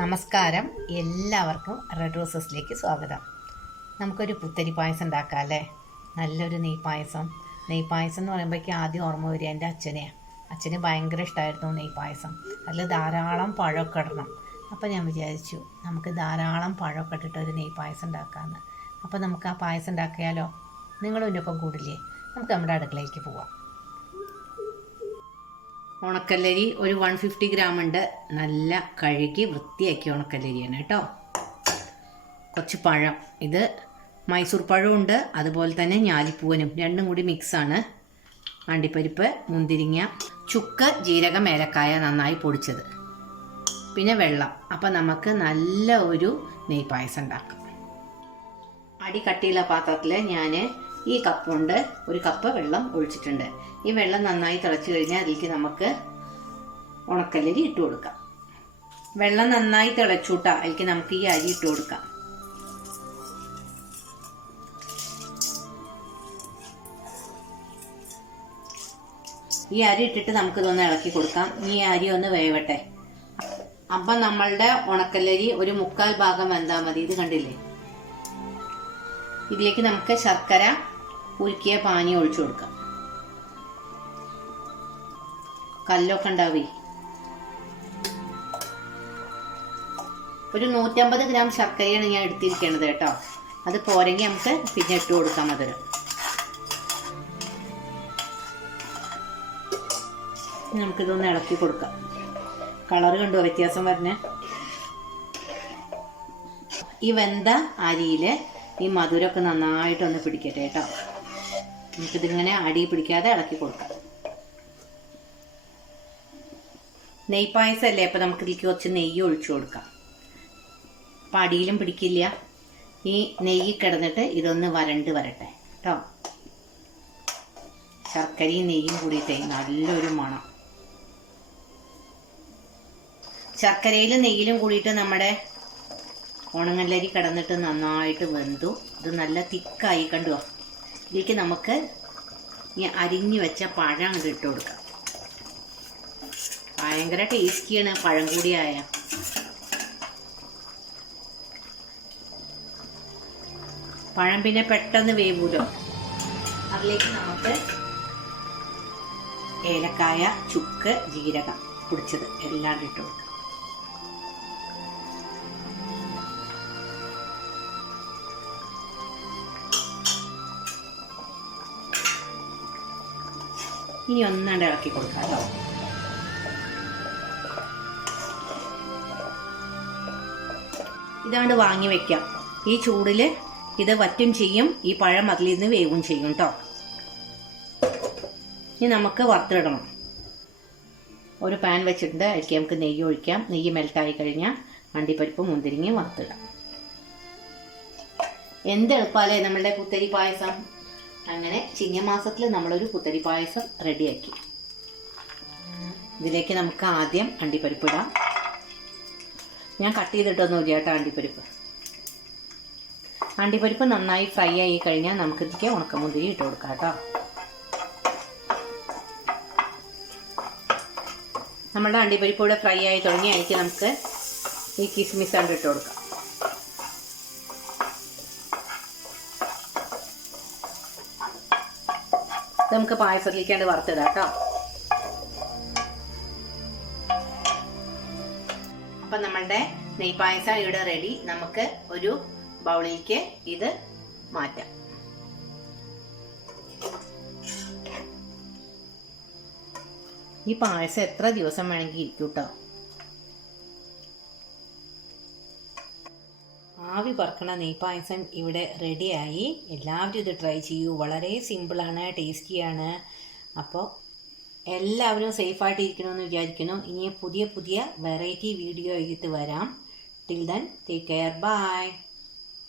നമസ്കാരം, എല്ലാവർക്കും റെഡ് റോസസിലേക്ക് സ്വാഗതം. നമുക്കൊരു പുത്തരി പായസം ഉണ്ടാക്കാം അല്ലേ? നല്ലൊരു നെയ്പായസം എന്ന് പറയുമ്പോഴേക്കും ആദ്യം ഓർമ്മ വരിക എൻ്റെ അച്ഛന് ഭയങ്കര ഇഷ്ടമായിരുന്നു നെയ്പായസം. അതിൽ ധാരാളം പഴമൊക്കെ ഇടണം. അപ്പോൾ ഞാൻ വിചാരിച്ചു നമുക്ക് ധാരാളം പഴമൊക്കെ ഇട്ടിട്ട് ഒരു നെയ്പായസം ഉണ്ടാക്കാമെന്ന്. അപ്പോൾ നമുക്ക് ആ പായസം ഉണ്ടാക്കിയാലോ? നിങ്ങളും എൻ്റെ ഒപ്പം കൂടില്ലേ? നമുക്ക് നമ്മുടെ അടുക്കളയിലേക്ക് പോവാം. ഉണക്കല്ലരി ഒരു 150 ഗ്രാം ഉണ്ട്. നല്ല കഴുകി വൃത്തിയാക്കി ഉണക്കല്ലരിയാണ് കേട്ടോ. കുറച്ച് പഴം, ഇത് മൈസൂർ പഴമുണ്ട്, അതുപോലെ തന്നെ ഞാലിപ്പൂവനും, രണ്ടും കൂടി മിക്സാണ്. അണ്ടിപ്പരിപ്പ്, മുന്തിരിങ്ങ, ചുക്ക്, ജീരകം, ഏലക്കായ നന്നായി പൊടിച്ചത്, പിന്നെ വെള്ളം. അപ്പം നമുക്ക് നല്ല ഒരു നെയ്പായസം ഉണ്ടാക്കാം. അടി കട്ടിയുള്ള പാത്രത്തിൽ ഞാൻ ഈ കപ്പ് കൊണ്ട് 1 കപ്പ് വെള്ളം ഒഴിച്ചിട്ടുണ്ട്. ഈ വെള്ളം നന്നായി തിളച്ച് കഴിഞ്ഞാൽ അതിലേക്ക് നമുക്ക് ഉണക്കല്ലരി ഇട്ട് കൊടുക്കാം. വെള്ളം നന്നായി തിളച്ചൂട്ടാ, അതിലേക്ക് നമുക്ക് ഈ അരി ഇട്ട് കൊടുക്കാം. ഈ അരി ഇട്ടിട്ട് നമുക്കിതൊന്ന് ഇളക്കി കൊടുക്കാം. ഈ അരി ഒന്ന് വേവട്ടെ. അപ്പം നമ്മളുടെ ഉണക്കല്ലരി ഒരു 1/4 ഭാഗം വെന്താൽ മതി. ഇത് കണ്ടില്ലേ? ഇതിലേക്ക് നമുക്ക് ശർക്കര ഉരുക്കിയ പാനി ഒഴിച്ചു കൊടുക്കാം. കല്ലൊക്കെ ഉണ്ടാവേ. ഒരു 150 ഗ്രാം ശർക്കരയാണ് ഞാൻ എടുത്തിരിക്കുന്നത് കേട്ടോ. അത് പോരെങ്കിൽ നമുക്ക് പിന്നെ ഇട്ട് കൊടുക്കാം മധുരം. നമുക്കിതൊന്ന് ഇളക്കി കൊടുക്കാം. കളറ് കണ്ടോ വ്യത്യാസം വരണേ? ഈ വെന്ത അരിയിൽ ഈ മധുരമൊക്കെ നന്നായിട്ടൊന്ന് പിടിക്കട്ടെ കേട്ടോ. നമുക്കിതിങ്ങനെ അടി പിടിക്കാതെ ഇളക്കി കൊടുക്കാം. നെയ്പായസം അല്ലേ, അപ്പം നമുക്ക് ഇതിലേക്ക് കുറച്ച് നെയ്യ് ഒഴിച്ചു കൊടുക്കാം. അപ്പം അടിയിലും പിടിക്കില്ല. ഈ നെയ്യ് കിടന്നിട്ട് ഇതൊന്ന് വരണ്ട് വരട്ടെ കേട്ടോ. ശർക്കരയും നെയ്യും കൂടിയിട്ടേ നല്ലൊരു മണം. ശർക്കരയിലും നെയ്യിലും കൂടിയിട്ട് നമ്മുടെ ഉണങ്ങല്ലരി കിടന്നിട്ട് നന്നായിട്ട് വെന്തു. ഇത് നല്ല തിക്കായി കണ്ടോ? ഇതിലേക്ക് നമുക്ക് ഈ അരിഞ്ഞു വെച്ച പഴം അങ്ങോട്ട് ഇട്ട് കൊടുക്കാം. ഭയങ്കര ടേസ്റ്റിയാണ് പഴം കൂടിയായ. പഴം പിന്നെ പെട്ടെന്ന് വേവൂലോ. അതിലേക്ക് നമുക്ക് ഏലക്കായ, ചുക്ക്, ജീരകം പൊടിച്ചത് എല്ലാം ഇട്ട് കൊടുക്കാം. ഇനി ഒന്നാണ്ട് ഇളക്കി കൊടുക്കാം കേട്ടോ. ഇതാണ്ട് വാങ്ങി വെക്കാം. ഈ ചൂടിൽ ഇത് വറ്റും ചെയ്യും, ഈ പഴം അതിൽ നിന്ന് വേവും ചെയ്യും കേട്ടോ. ഇനി നമുക്ക് വറുത്തിടണം. ഒരു പാൻ വെച്ചിട്ടുണ്ട്, അതിലേക്ക് നമുക്ക് നെയ്യ് ഒഴിക്കാം. നെയ്യ് മെൽട്ടായി കഴിഞ്ഞാൽ അണ്ടിപ്പരിപ്പും മുന്തിരിങ്ങയും വറുത്തിടാം. എന്ത് എളുപ്പമല്ലേ നമ്മളുടെ പുത്തരി പായസം. അങ്ങനെ ചിങ്ങമാസത്തിൽ നമ്മളൊരു പുത്തരി പായസം റെഡിയാക്കി. ഇതിലേക്ക് നമുക്ക് ആദ്യം അണ്ടിപ്പരിപ്പ് ഇടാം. ഞാൻ കട്ട് ചെയ്തിട്ടൊന്നുമില്ല കേട്ടോ അണ്ടിപ്പരിപ്പ്. അണ്ടിപ്പരിപ്പ് നന്നായി ഫ്രൈ ആയി കഴിഞ്ഞാൽ നമുക്കിതിലേക്ക് ഉണക്കമുന്തിരി ഇട്ട് കൊടുക്കാം കേട്ടോ. നമ്മുടെ അണ്ടിപ്പരിപ്പ് ഇവിടെ ഫ്രൈ ആയി തുടങ്ങി. അതിലേക്ക് നമുക്ക് ഈ കിസ്മിസ് കണ്ട് ഇട്ട് കൊടുക്കാം. നമുക്ക് പായസത്തിലേക്കാണ്ട് വറുത്തിടാം കേട്ടോ. അപ്പം നമ്മളുടെ നെയ്പായസം ഇവിടെ റെഡി. നമുക്ക് ഒരു ബൗളിലേക്ക് ഇത് മാറ്റാം. ഈ പായസം എത്ര ദിവസം വേണമെങ്കിൽ ഇരിക്കും കേട്ടോ. ആവി പറക്കണ നെയ്പായസം ഇവിടെ റെഡിയായി. എല്ലാവരും ഇത് ട്രൈ ചെയ്യൂ. വളരെ സിമ്പിളാണ്, ടേസ്റ്റിയാണ്. അപ്പോൾ എല്ലാവരും സേഫായിട്ട് ഇരിക്കണമെന്ന് വിചാരിക്കുന്നു. ഇനി പുതിയ വെറൈറ്റി വീഡിയോ ആയിട്ട് വരാം. Till then take care, by.